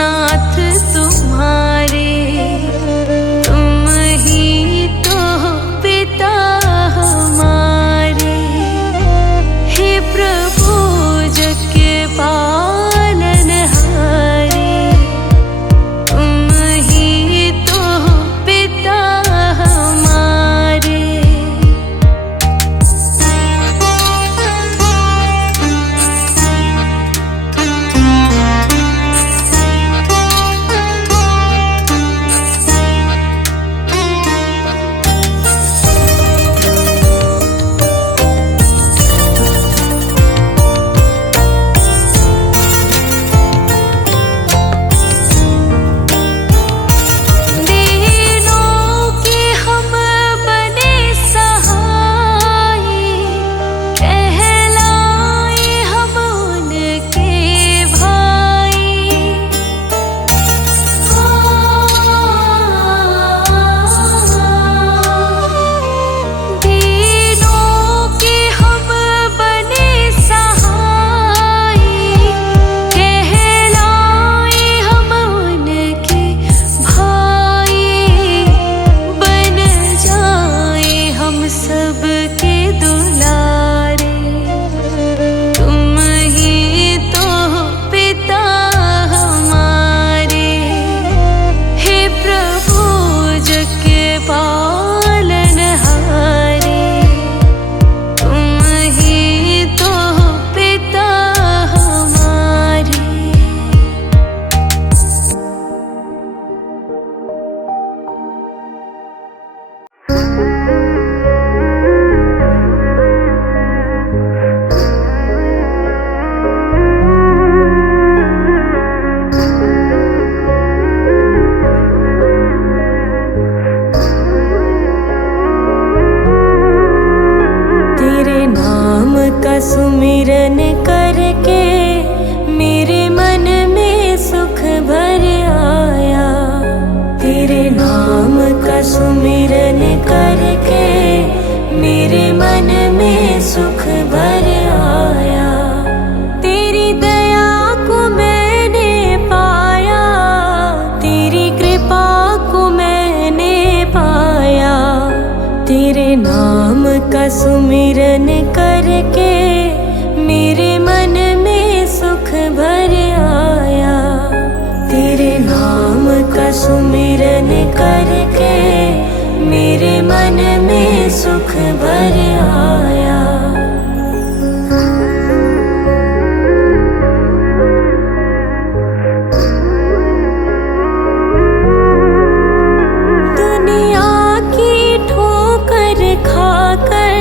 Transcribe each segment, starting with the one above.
नाथ तुम्हारे, तुम ही तो पिता हमारे। हे प्रभु जग के पालनहारे, तुम ही तो पिता हमारे। सबके दुलारे, तुम ही तो पिता हमारे। हे प्रभु जग के पालनहारे, तुम ही तो पिता हमारे। सुमिरन करके मेरे मन में सुख भर आया। तेरे नाम का सुमिरन करके मेरे मन में सुख भर आया। तेरी दया को मैंने पाया, तेरी कृपा को मैंने पाया। तेरे नाम का सुमिरन करके मेरे मन में सुख भर आया। तेरे नाम का सुमिरन करके मेरे मन में सुख भर आया। दुनिया की ठोकर खाकर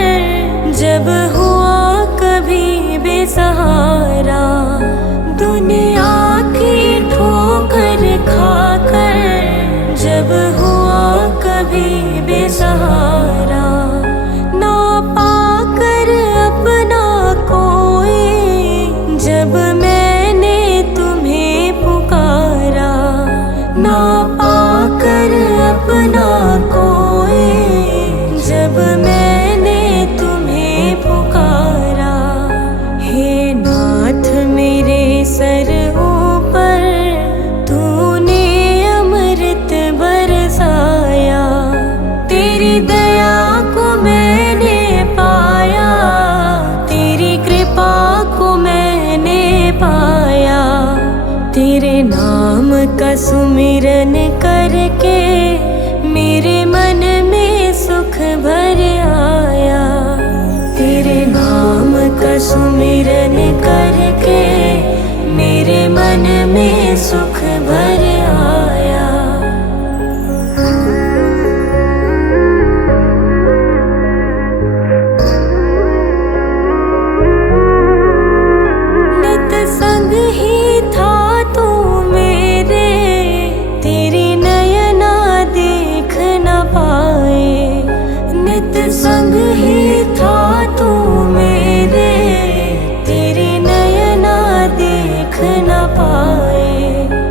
जब हुआ कभी बेसहारा, दुनिया की ठोकर खाकर जब हुआ कभी बेसहारा, ना पाकर अपना कोई जब मैंने तुम्हें पुकारा, ना पाकर अपना कोई जब मैंने तुम्हें पुकारा। हे नाथ मेरे सर ऊपर तूने अमृत बरसाया। तेरी दया को मैंने पाया, तेरी कृपा को मैंने पाया। तेरे नाम का सुमिरन करके मेरे मन में सुख भर आया। तेरे नाम का सुमिरन करके मेरे मन में सुख भर आया। नित संग ही था तू मेरे, तेरी नयना देख न पाए। नित संग ही था तू मेरे, तेरी नयना देख न पाए।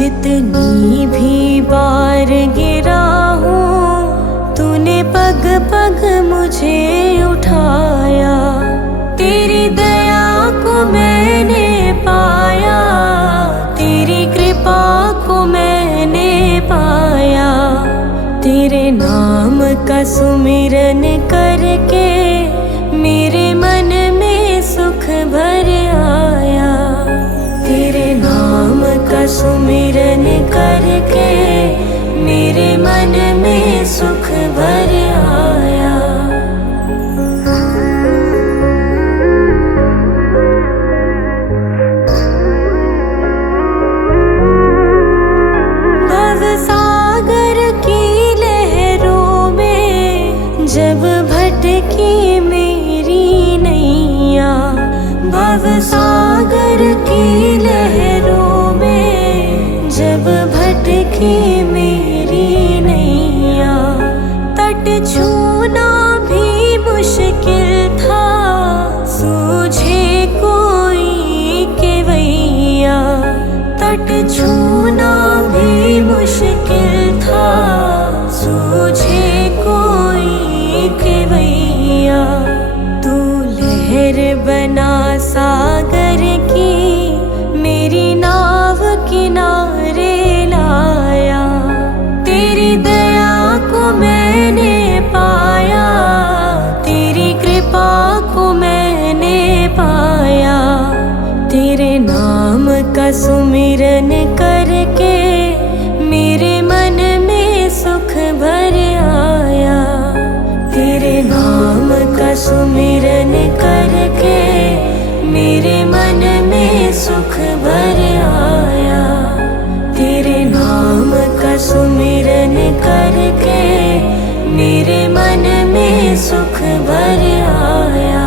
जितनी भी बार गिरा हूँ तूने पग पग मुझे उठाया। तेरी दया को मैंने पाया, तेरी कृपा को मैंने पाया। तेरे नाम का सुमिरन करके मेरे मन में सुख भर आया। तेरे नाम का सुमिरन करके मेरे मन में सुख भर आया। भव सागर की लहरों में जब भटकी मेरी नैया, भव सागर की लहरों में जब भटकी मेरी नैया। तट छूना भी मुश्किल था, सूझे कोई केवैया। तट छूना भी मुश्किल था, सूझे कोई केवैया। तू लहर बना सागर की मेरी नाव किनारे लाया। तेरी दया को मैंने पाया, तेरी कृपा को मैंने पाया। तेरे नाम का सुमिरन करके मेरे मन में सुख भर आया। तेरे नाम का सुमिरन करके मेरे मन में सुख भर आया। तेरे नाम का सुमिरन करके मेरे मन में सुख भर आया।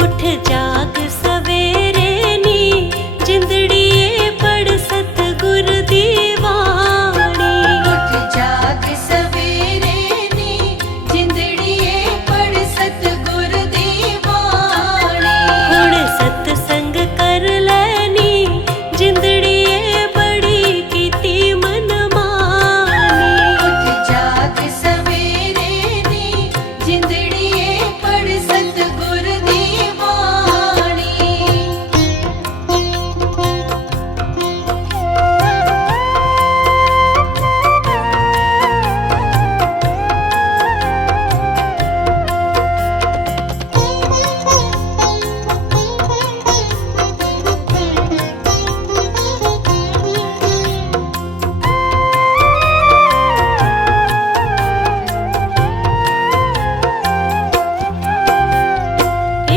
उठ जाग सवेरे नी जिंदड़िए पढ़ सतगुर दी वाणी। उठ जाग सवेरे नी जिंदड़िए पढ़ सतगुर दी वाणी। हुण सतसंग कर लैनी जिंदड़िए बड़ी कीती मन मानी। उठ जाग सवेरे नी जिंदड़िए पढ़ सतगुर दी वाणी।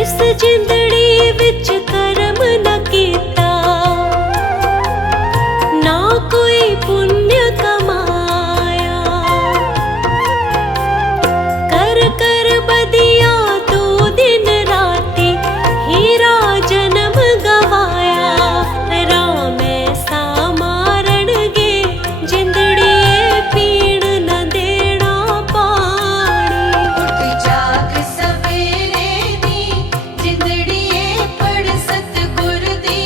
इस जिंदड़ी विच कर्म न कीता, ना कोई पुण्य कमाया। कर कर बदिया तू दिन राती हीरा जन्म गवाया। राम ऐसा मारण गे जिंदड़िए पीड़ न देना पानी। उठ जाग सवेरे नी जिंदड़िए पढ़ सतगुर दी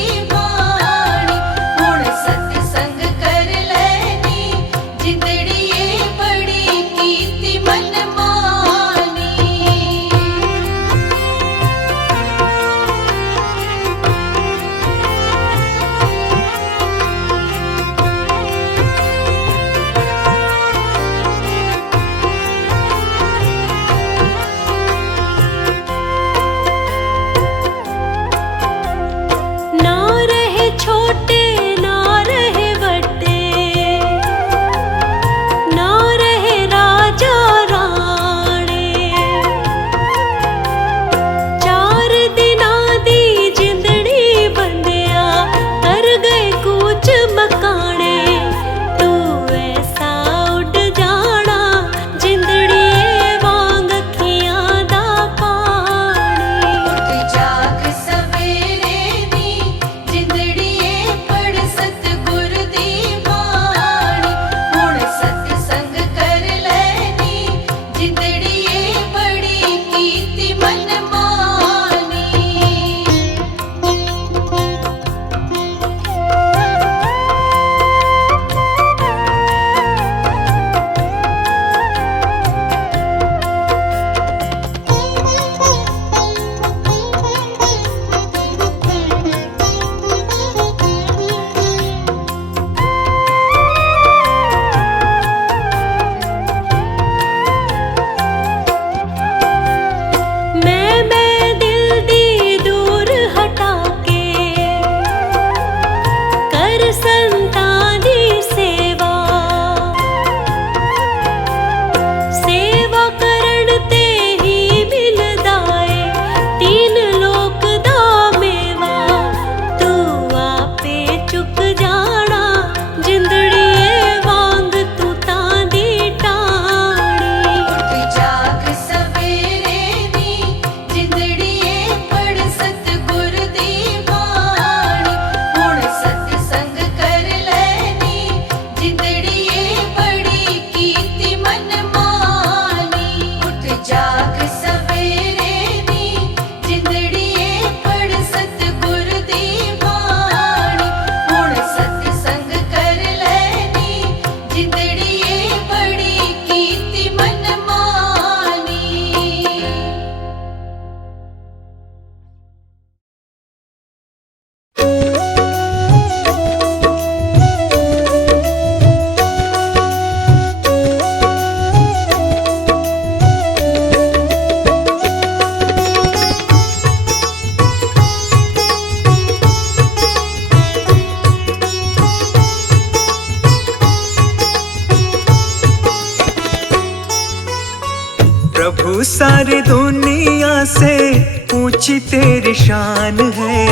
ऊंची तेरी शान है।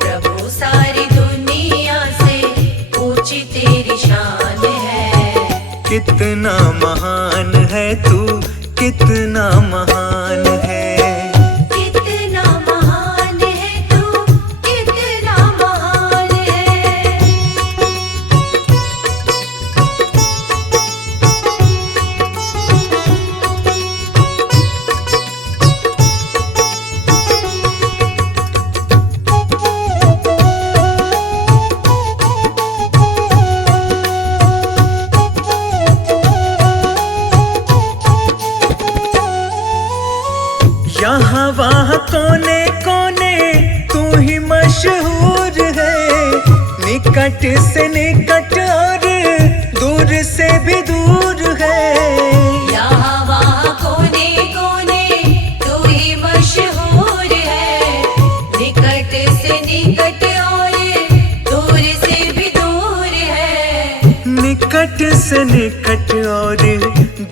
प्रभु सारी दुनिया से ऊंची तेरी शान है। कितना महान है तू, कितना महान है। कितना महान है तू, कितना महान है। यहाँ वहाँ कोने कोने तू ही मशहूर है। निकट से निकट और दूर से भी दूर है। यहाँ वहाँ कोने कोने तू ही मशहूर है। निकट से निकट और दूर से भी दूर है। निकट से निकट और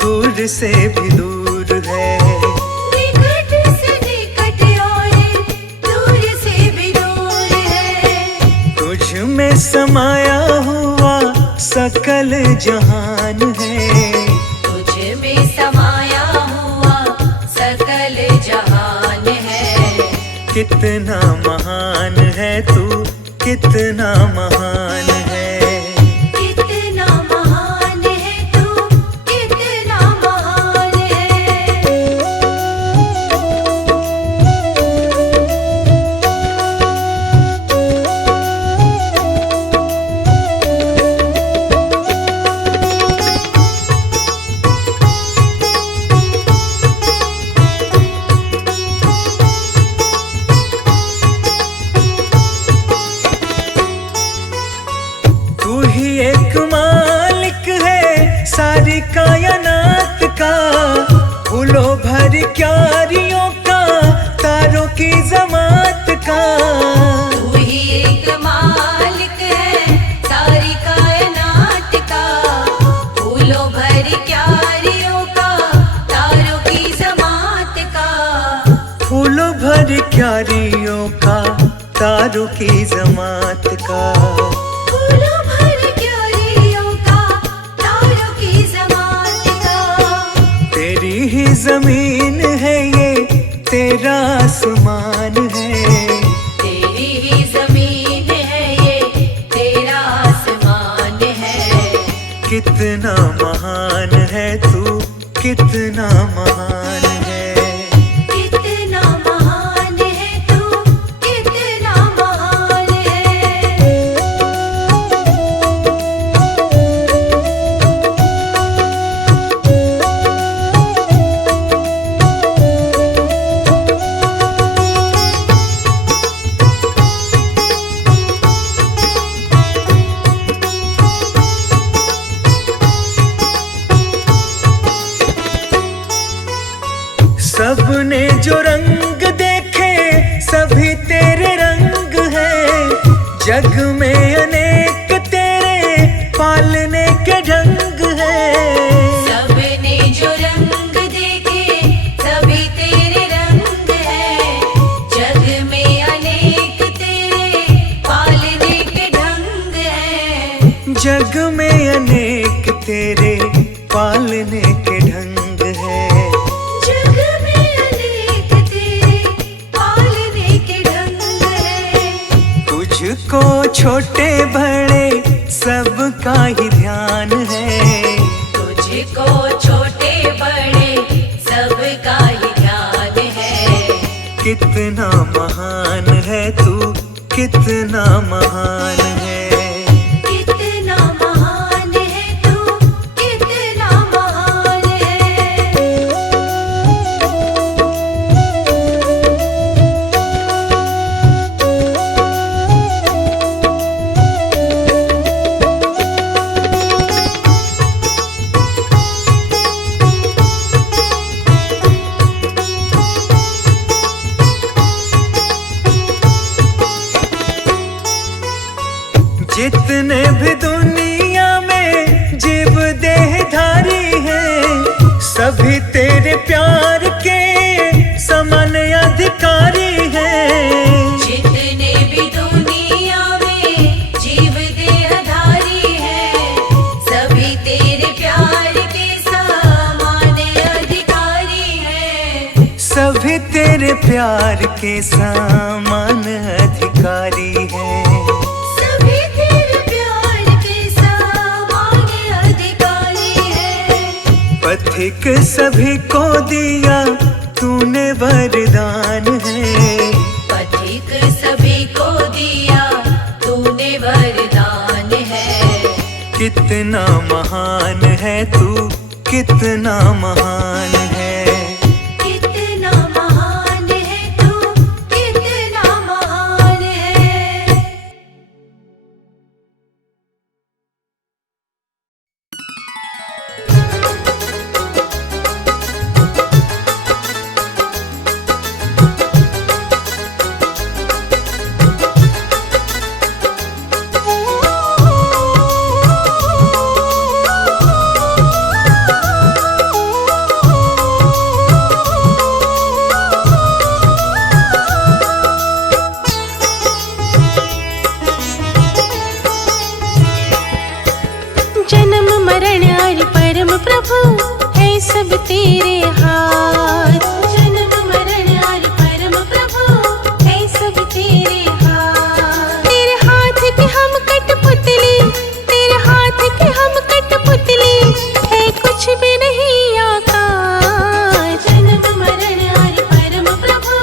दूर से भी दूर है। निकट से निकट और दूर से भी दूर है। तुझ में समाया हुआ सकल जहान है। तुझ में समाया हुआ सकल जहान है। कितना महान है तू, कितना महान है। कितना महान है तू, कितना महान है। तू ही एक मालिक है सारी कायनात का। फूलों भर क्यारियों का, तारों की जमात का। तू ही एक मालिक है सारी कायनात का। फूलों भर क्यारियों का, तारों की जमात का। फूलों भर क्यारियों का, तारों की जमात का। फूलों भर क्यारियों का, तारों की जमात का। तेरी ही जमीन है ये, तेरा आसमान है। तेरी ही जमीन है ये, तेरा आसमान है। कितना महान है तू, कितना महान है। कितना महान है तू, कितना महान है। सबने जो रंग देखे सभी तेरे रंग हैं। जग में अनेक तेरे पालने के ढंग हैं। सबने जो रंग देखे सभी तेरे रंग है। जग में अनेक तेरे पालने के ढंग है। जग में अनेक तेरे पालने के ढंग हैं। जग में अनेक तेरे पालने के ढंग है। तुझको छोटे बड़े सबका ही ध्यान है। तुझको छोटे बड़े सबका ही ध्यान है। कितना महान है तू, कितना महान है। कितना महान है तू, कितना महान है। जितने भी दुनिया में जीव देहधारी हैं, सभी तेरे प्यार के समान अधिकार के समान अधिकारी है। सभी तेरे प्यार के सामान्य अधिकारी है। पथिक सभी को दिया तूने वरदान है। पथिक सभी को दिया तूने वरदान है। कितना महान है तू, कितना महान है। कितना महान है तू, कितना महान है। जन्म मरण और परम प्रभु है सब तेरे हाथ। जन्म मरण और परम प्रभु है सब तेरे हाथ। तेरे हाथ की हम कठपुतली, तेरे हाथ की हम कठपुतली, है कुछ भी नहीं आकाश। जन्म मरण और परम प्रभु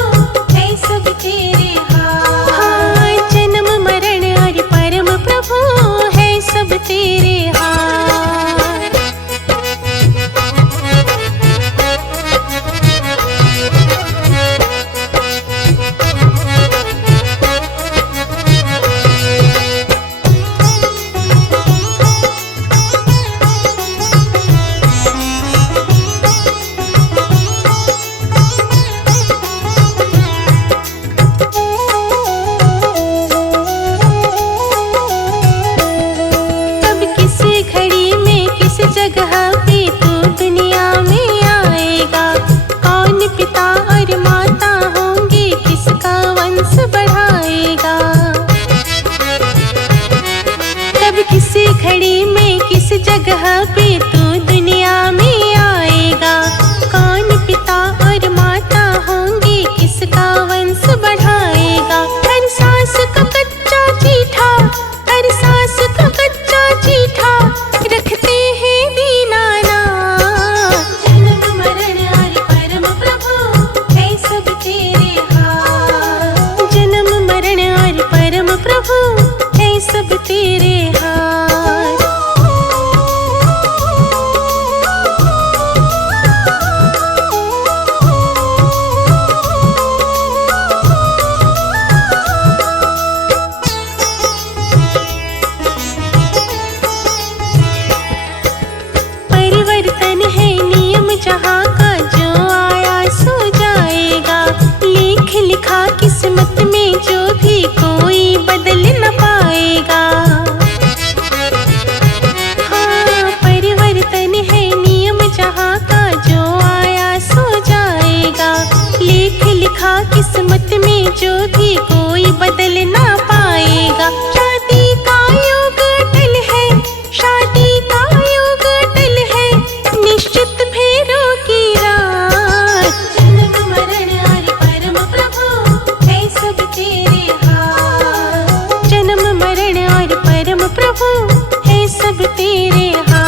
है सब तेरे हाथ। हाँ, जन्म मरण और परम प्रभु है सब तेरे हाथ। अब किस घड़ी में किस जगह पे तू दुनिया में आएगा। कौन पिता और माता होंगे, किसका वंश बढ़ाएगा। कब किस घड़ी में किस जगह पे तू दुनिया में आएगा। कौन पिता और माता होंगे, किसका वंश बढ़ाएगा। हर सांस का कच्चा चीठा, हर सांस का कच्चा चीठा रखते हैं दीनानाथ। जन्म मरण और परम प्रभु है सब तेरे हाथ। जन्म मरण और परम प्रभु है सब तेरे हाथ। परिवर्तन है नियम जहाँ का, जो आया सो जाएगा। लेख लिखा किस्मत में जो भी कोई बदल न पाएगा। हाँ, परिवर्तन है नियम जहाँ का, जो आया सो जाएगा। लेख लिखा किस्मत में जो भी कोई बदल ना पाएगा। शादी का योग अटल है, शादी का योग अटल है, निश्चित फेरों की रात। जन्म मरण और परम प्रभु है सब तेरे हाथ। जन्म मरण और परम प्रभु है सब तेरे हाथ।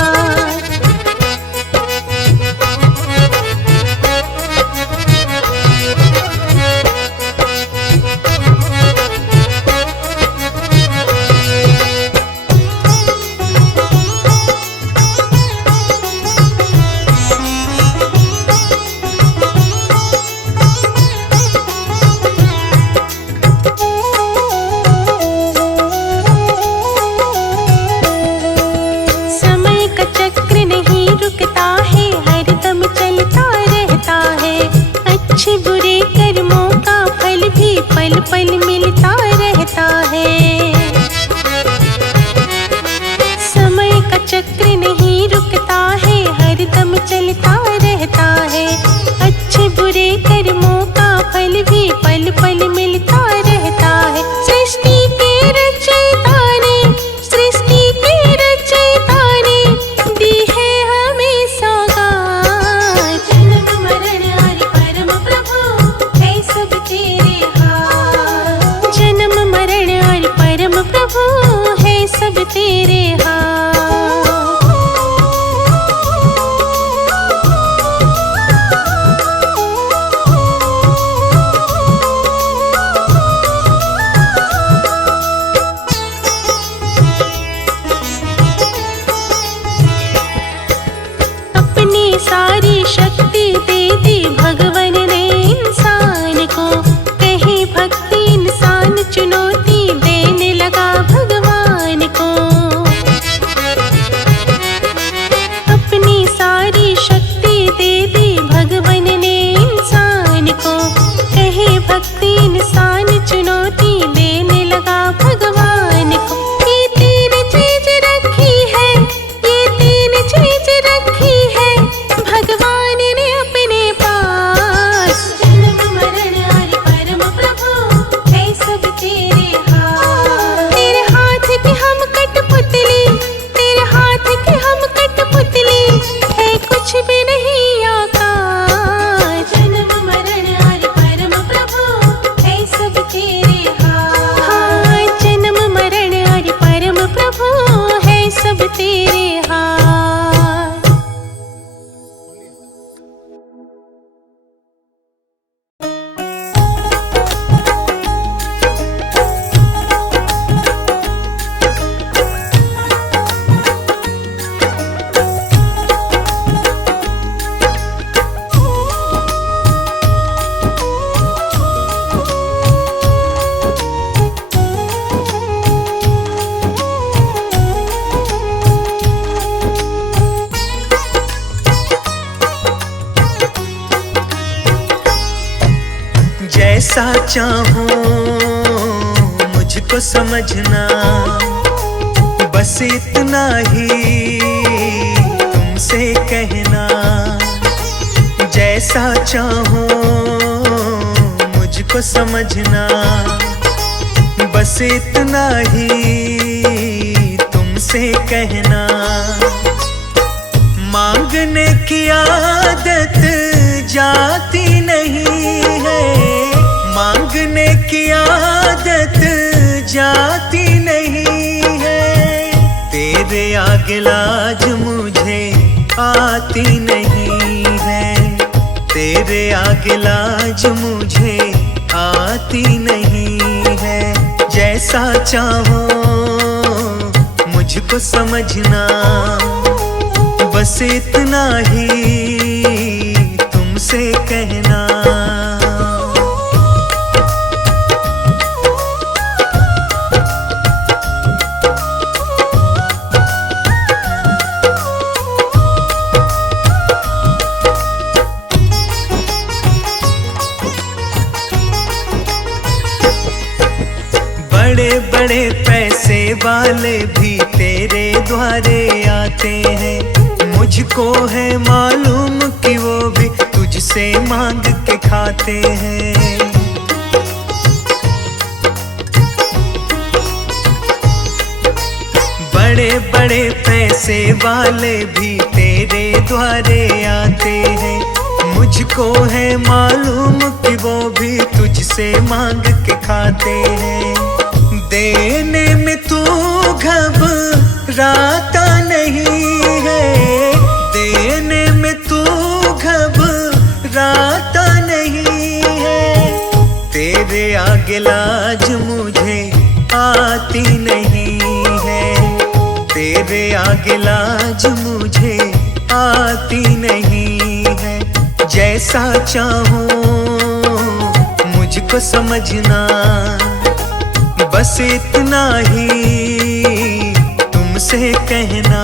समय का चक्र नहीं रुकता है, हरदम चलता रहता है। अच्छे बुरे कर्मों का फल भी पल पल मिलता रहता है। समय का चक्र नहीं रुकता है, हरदम चलता रहता है। अच्छे बुरे कर्मों का फल भी पल पल मिलता रहता है। सृष्टि के रचयिता ने, सृष्टि के रचयिता ने दी है हमें सौगात। जन्म मरण और परम प्रभु है सब तेरे तेरे हाथ। अपनी सारी शक्ति दे दी भगवन ने इंसान को, कहीं भक्ति इंसान चुनौती देने लगा भगवान को। अपनी सारी शक्ति दे दी भगवन ने इंसान को, कहीं भक्ति इंसान चुनौती देने लगा भगवान को। ये तीन चीज रखी है, ये तीन चीज रखी है भगवान ने अपने पास। जन्म मरण हरि परम प्रभु है सब तेरे हाथ। तेरे हाथ की हम कठपुतली, तेरे हाथ की हम कठपुतली, है कुछ भी नहीं आकाश। जन्म मरण हरि परम प्रभु है सब तेरे हाथ। हाँ, जन्म मरण हरि परम प्रभु है सब तेरे हाथ। जैसा चाहो मुझको समझना, बस इतना ही तुमसे कहना। जैसा चाहो मुझको समझना, बस इतना ही तुमसे कहना। मांगने की आदत जाती नहीं है, मांगने की आदत जाती नहीं है। तेरे आगे लाज मुझे आती नहीं है, तेरे आगे लाज मुझे आती नहीं है। जैसा चाहो मुझको समझना, बस इतना ही तुमसे कहना। बड़े बड़े पैसे वाले भी तेरे द्वारे आते हैं, मुझको है मालूम कि वो भी तुझसे मांग के खाते हैं। बड़े बड़े पैसे वाले भी तेरे द्वारे आते हैं, मुझको है मालूम कि वो भी तुझसे मांग के खाते हैं। देने में तू घबराता नहीं है, देने में तू घबराता नहीं है। तेरे आगे लाज मुझे आती नहीं है, तेरे आगे लाज मुझे आती नहीं है। जैसा चाहो मुझको समझना, बस इतना ही तुमसे कहना।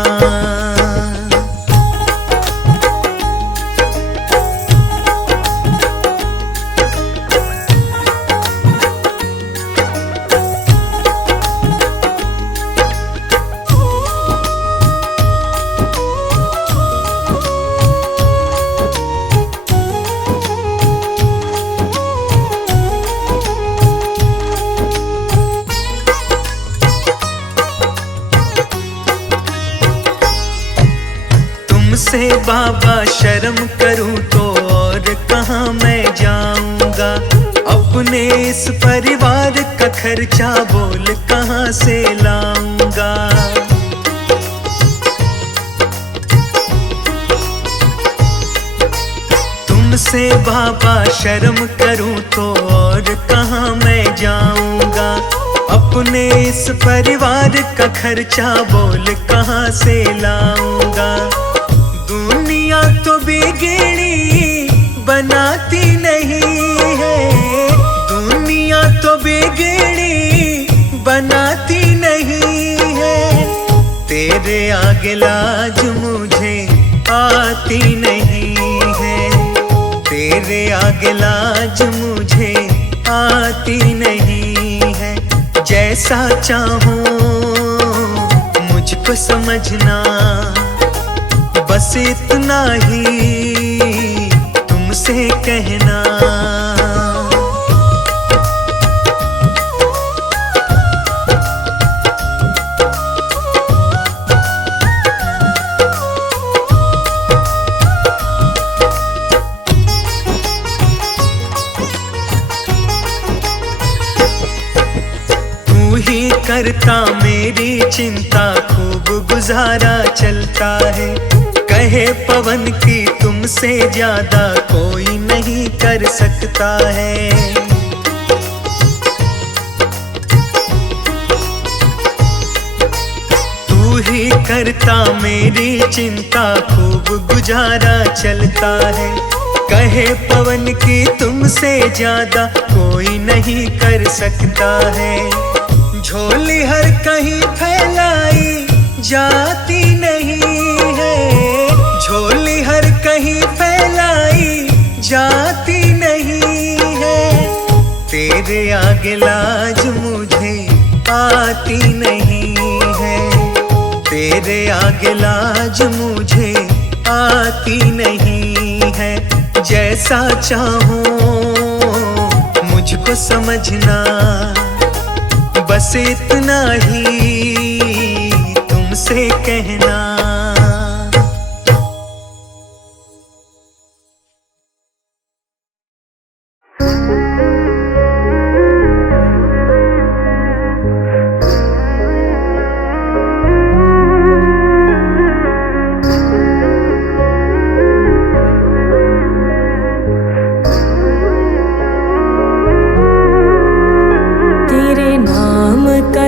तुमसे बाबा शर्म करूं तो और कहाँ मैं जाऊंगा। अपने इस परिवार का खर्चा बोल कहाँ से लाऊंगा। तुमसे बाबा शर्म करूं तो और कहाँ मैं जाऊंगा। अपने इस परिवार का खर्चा बोल कहाँ से लाऊंगा। दुनिया तो बिगड़ी बनाती नहीं है, दुनिया तो बिगड़ी बनाती नहीं है। तेरे आगे लाज मुझे आती नहीं है, तेरे आगे लाज मुझे आती नहीं है। जैसा चाहूं मुझको समझना, बस इतना ही तुमसे कहना। तू ही करता मेरी चिंता, खूब गुजारा चलता है। कहे पवन की तुमसे ज्यादा कोई नहीं कर सकता है। तू ही करता मेरी चिंता, खूब गुजारा चलता है। कहे पवन की तुमसे ज्यादा कोई नहीं कर सकता है। झोली हर कहीं फैलाई जाती नहीं है, झोली हर कहीं फैलाई जाती नहीं है। तेरे आगे लाज मुझे आती नहीं है, तेरे आगे लाज मुझे आती नहीं है। जैसा चाहूं मुझको समझना, बस इतना ही तुमसे कहना।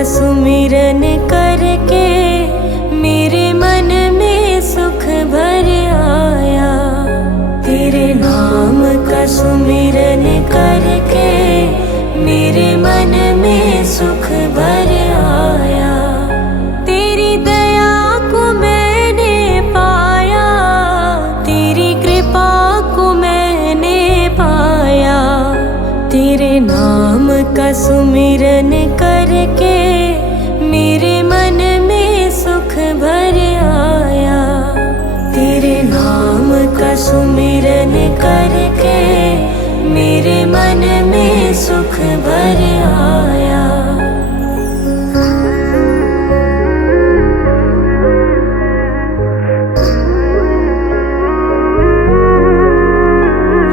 सुमिरन करके मेरे मन में सुख भर आया। तेरे नाम का सुमिरन करके मेरे मन में सुख भर आया। तेरी दया को मैंने पाया, तेरी कृपा को मैंने पाया। तेरे नाम का सुमिरन करके मेरे मन में सुख भर आया। तेरे नाम का सुमिरन करके मेरे मन में सुख भर आया।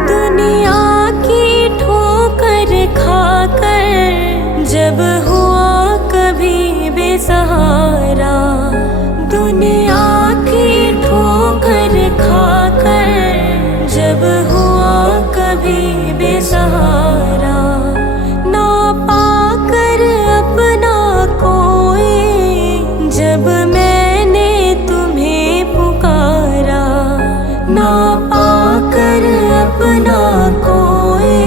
दुनिया की ठोकर खाकर जब हुआ कभी बेसहारा, दुनिया की ठोकर खाकर जब हुआ कभी बेसहारा। ना पाकर अपना कोई जब मैंने तुम्हें पुकारा, ना पाकर अपना कोई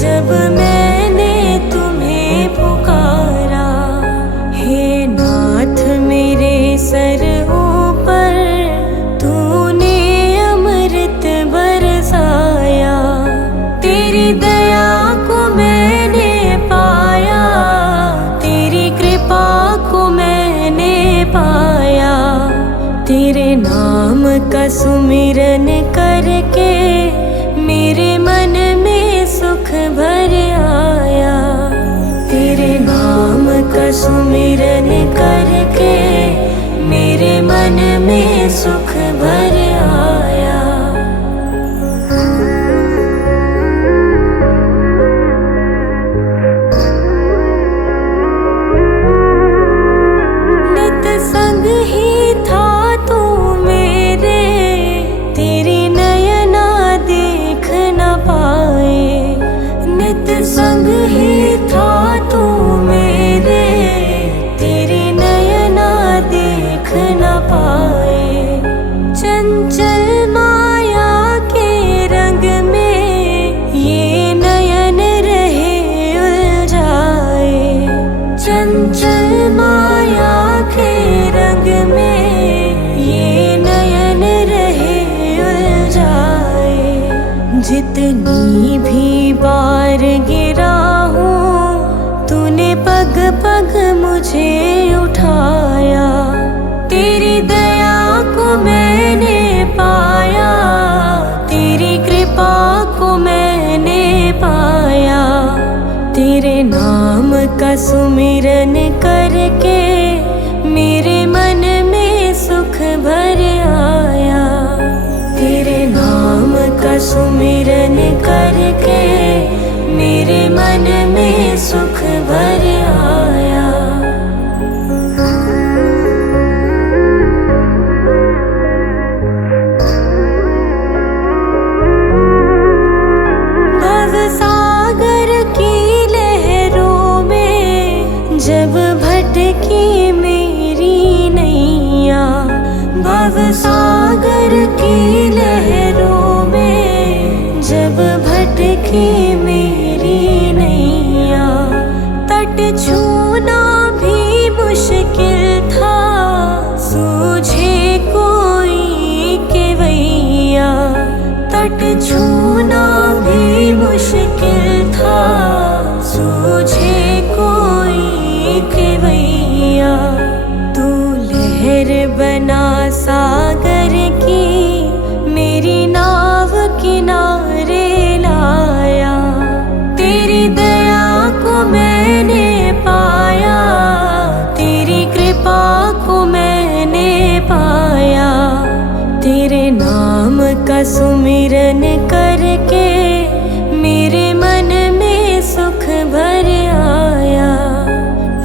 जब मैंने तुम्हें पुकारा। हे नाथ मेरे सर ऊपर तूने अमृत बरसाया। तेरी दया को मैंने पाया, तेरी कृपा को मैंने पाया। तेरे नाम का सुमिरन करके मेरे मन में सुख भर आया। तेरे नाम का सुमिरन करके मेरे मन में सुख भर आया। जितनी भी बार गिरा हूँ तूने पग पग मुझे उठाया। तेरी दया को मैंने पाया, तेरी कृपा को मैंने पाया। तेरे नाम का सुमिरन करके मेरे मन में सुख भर आया। तेरे नाम का सुमिरन करके मेरे मन में सुख भर आया। भव सागर की लहरों में जब भटकी मेरी नैया, भव सागर की लहरों में जब भटकी मेरी नैया। तट छूना भी मुश्किल था, सूझे कोई केवैया। तट छूना भी मुश्किल था, सूझे कोई केवैया। तू लहर बना सागर की मेरी नाव किनारे लाया। तेरी दया को मैंने पाया, तेरी कृपा को मैंने पाया। तेरे नाम का सुमिरन करके मेरे मन में सुख भर आया।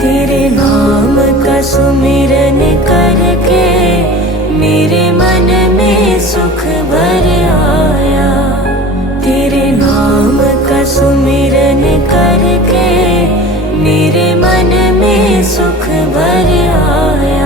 तेरे नाम का सुमिरन करके मेरे मन में सुख भर आया। तेरे नाम का सुमिरन करके मेरे मन में सुख भर आया।